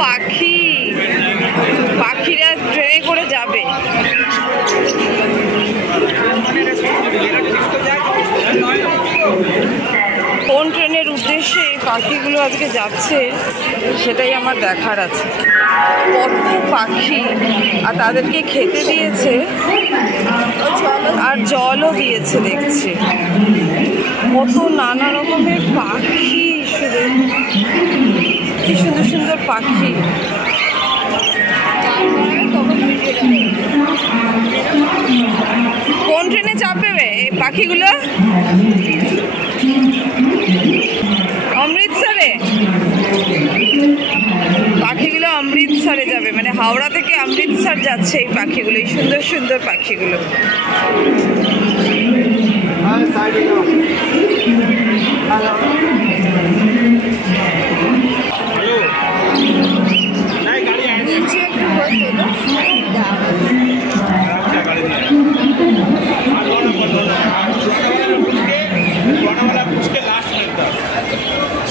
পাখি, পাখিরা ট্রেনে করে যাবে। কোন ট্রেনের উদ্দেশ্যে এই পাখিগুলো আজকে যাচ্ছে সেটাই আমার দেখার আছে। কত পাখি, আর তাদেরকে খেতে দিয়েছে আর জলও দিয়েছে দেখছি। কত নানা রকমের পাখি, কি সুন্দর সুন্দর পাখি। কোন ট্রেনে চাপবে এই পাখিগুলো? অমৃতসরে পাখিগুলো অমৃতসরে যাবে, মানে হাওড়া থেকে অমৃতসর যাচ্ছে এই পাখিগুলো, এই সুন্দর সুন্দর পাখিগুলো।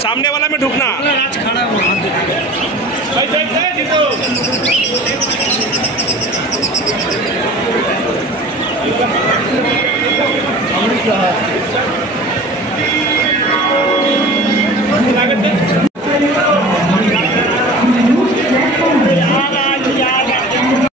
सामने वाला में ढुकना। अमृतसर